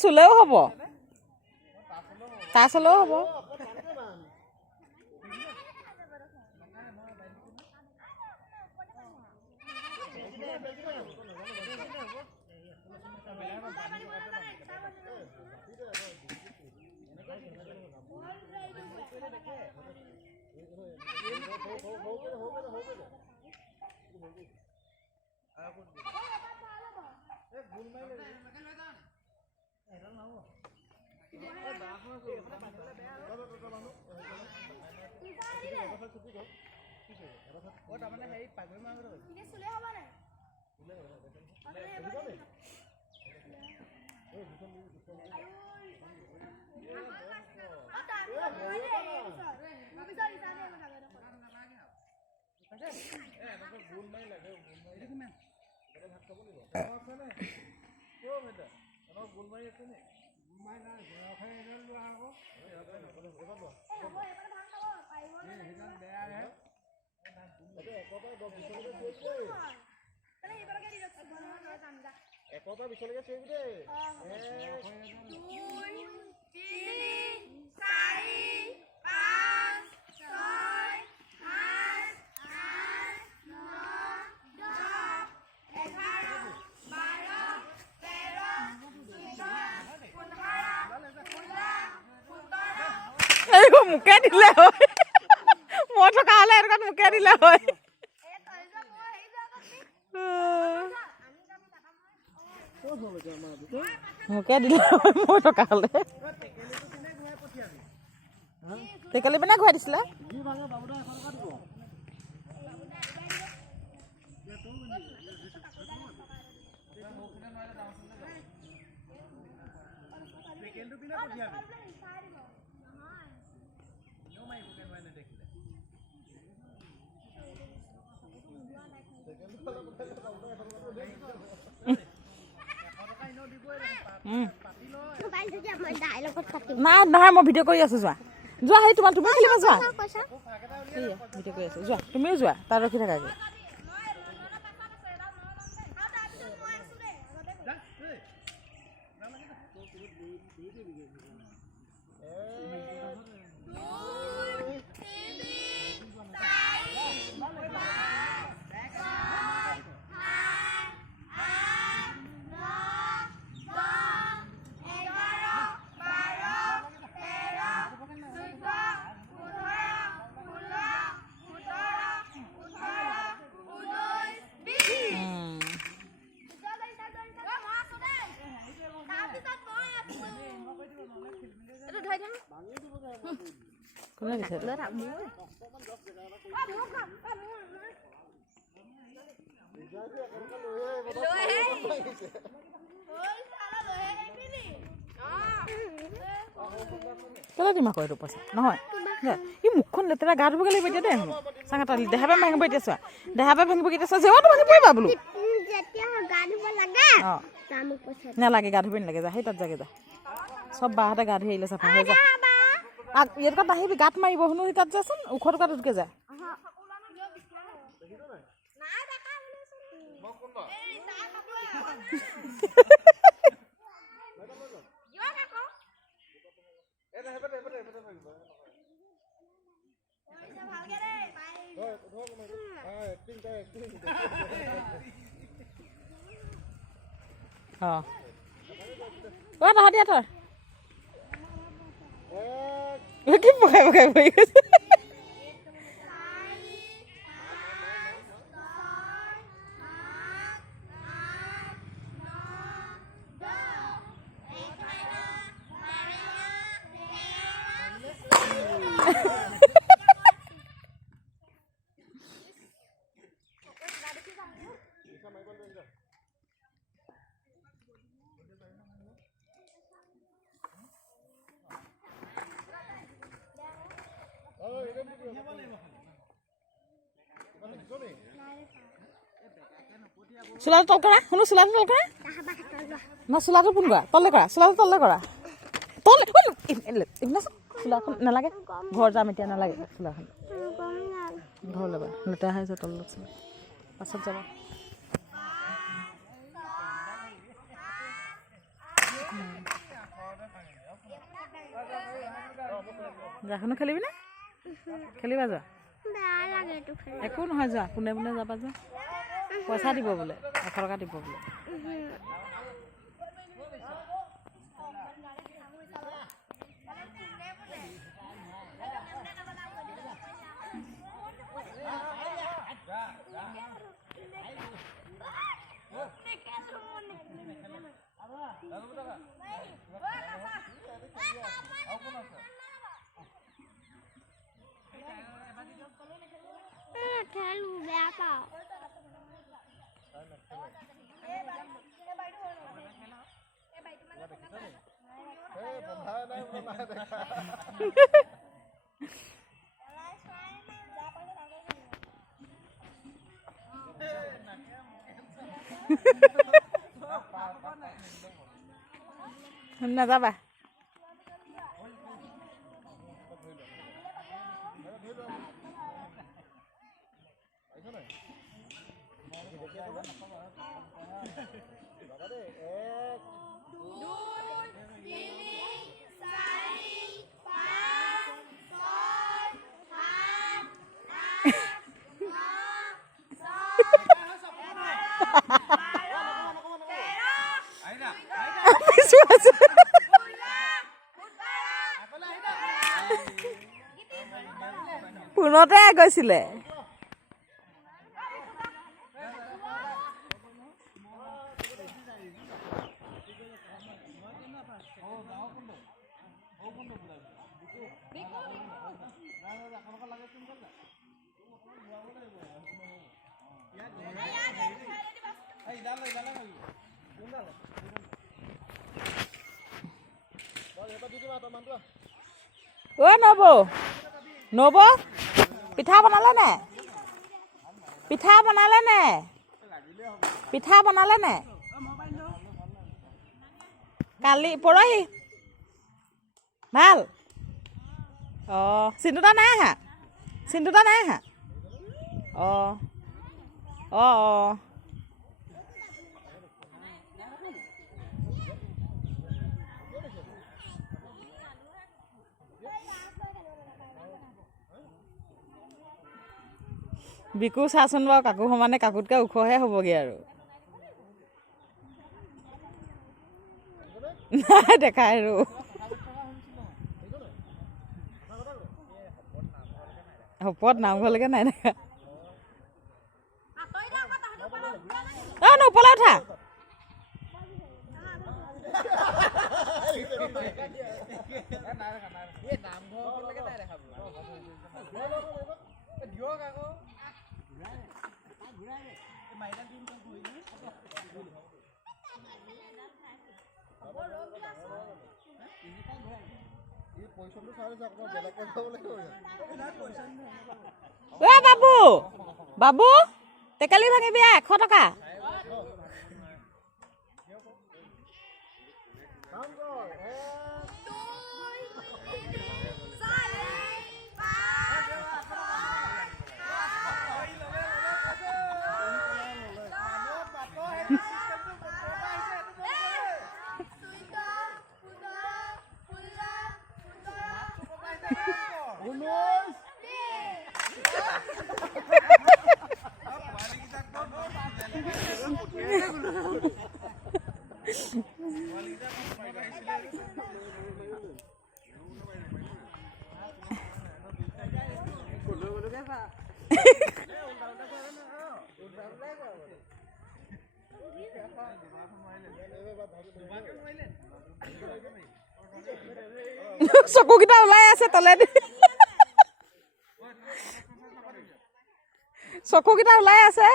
চুলেও হ'ব তা চলেও হ'ব একতা বিচলিকে চেবি দে 1 2 3 মুকে দিলে হয় মই থকা হলে এরকম মুকে দিলে হয় মুকে দিলে মই থকা হলে টেকেলি পিনে ঘূৰাই দিছিলে নাই নহয় মই ভিডিঅ' কৰি আছো যোৱা যোৱা সেই তোমাৰ তুমি খেলিবা যোৱা ভিডিঅ' কৰি আছো যোৱা তুমিও যোৱা তাত ৰখি থাকাগৈ কোনে দিছে কেলে দিম আকৌ এইটো পইচা নহয় ই মুখখন লেতেৰা গা ধুবগৈ লাগিব এতিয়া দেই চাঙা তালি দেহা পাই ভাঙিব এতিয়া চোৱা দেহা পাই ভাঙিব এতিয়া চোৱা জেৱাটো ভাঙি পৰিবা বোলো নালাগে গা ধুবই নালাগে যা সেই তাত যাগে যা চব বাহঁতে গা ধুই আহিলে চাফা হৈ যা ইয়াত তাত আহিবি গাঁত মাৰিব শুনো তাত যাচোন ওখ টকা তোতকে যা তাহাঁতি থৰ কি পকাই পকাই পৰি গৈছে চোলাটো তল কৰা শুনো চোলাটো তল কৰা ন চোলাটো পোন কৰা তলে কৰা চোলাটো তলে কৰা তলে চোলাখন নালাগে ঘৰ যাম এতিয়া নালাগে চোলাখন ঘৰ ল'বা লেতেৰা হৈ আছে তলত পাছত যাবা গাখনো খেলিবি নে খেলিবা যোৱা একো নহয় যোৱা পোনে পোনে যাবা যোৱা পইচা দিব বোলে 100 টকা দিব বোলে খেলো বেয়া পাওঁ নাযাবা পুনতে গৈছিলে ঐ নব পিঠা বনালে নে পিঠা বনালে নে পিঠা বনালে নে কালি পৰহি ভাল চিন্তুতা নাই আহা বিকু চাচোন বাৰু কাকু সমানে কাকুতকৈ ওখহে হ'বগৈ আৰু নাই দেখা আৰু ওপৰত নামঘৰলৈকে নাই দেখা ওপৰলৈ উঠা বাবু টেকেলি ভাঙিবি 100 টকা চকুকেইটা ওলাই আছে তলেদি চকুকেইটা ওলাই আছে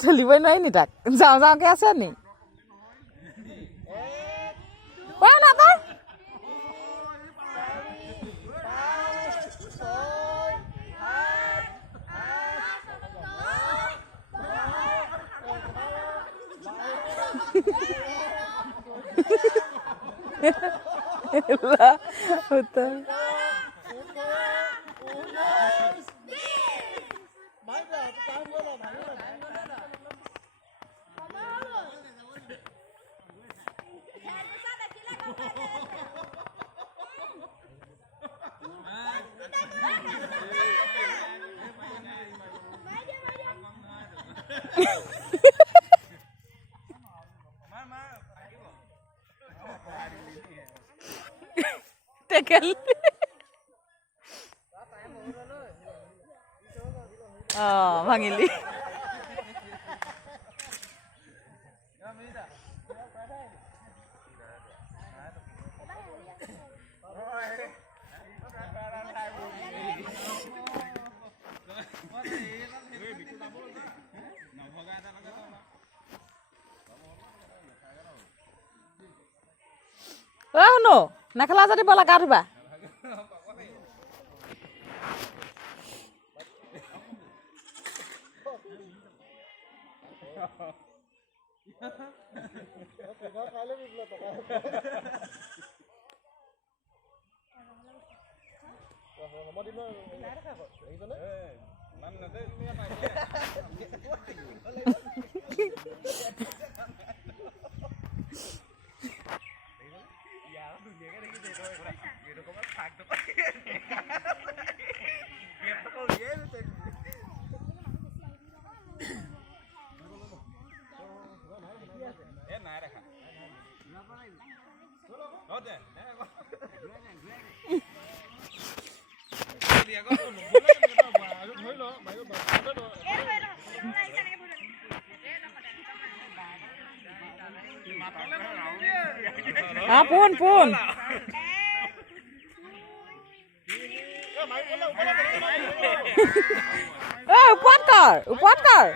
ঠেলিবই নোৱাৰি নি তাক যাওঁ যাওঁকে আছে নি না তই होता है টেকেল ভাঙিলি শুনো নেখেলা যদি বলা গা ধুবা pun pun upot kar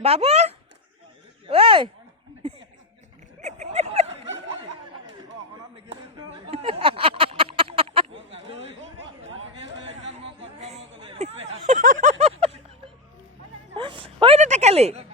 Babu, woi. Woi, itu tekeli.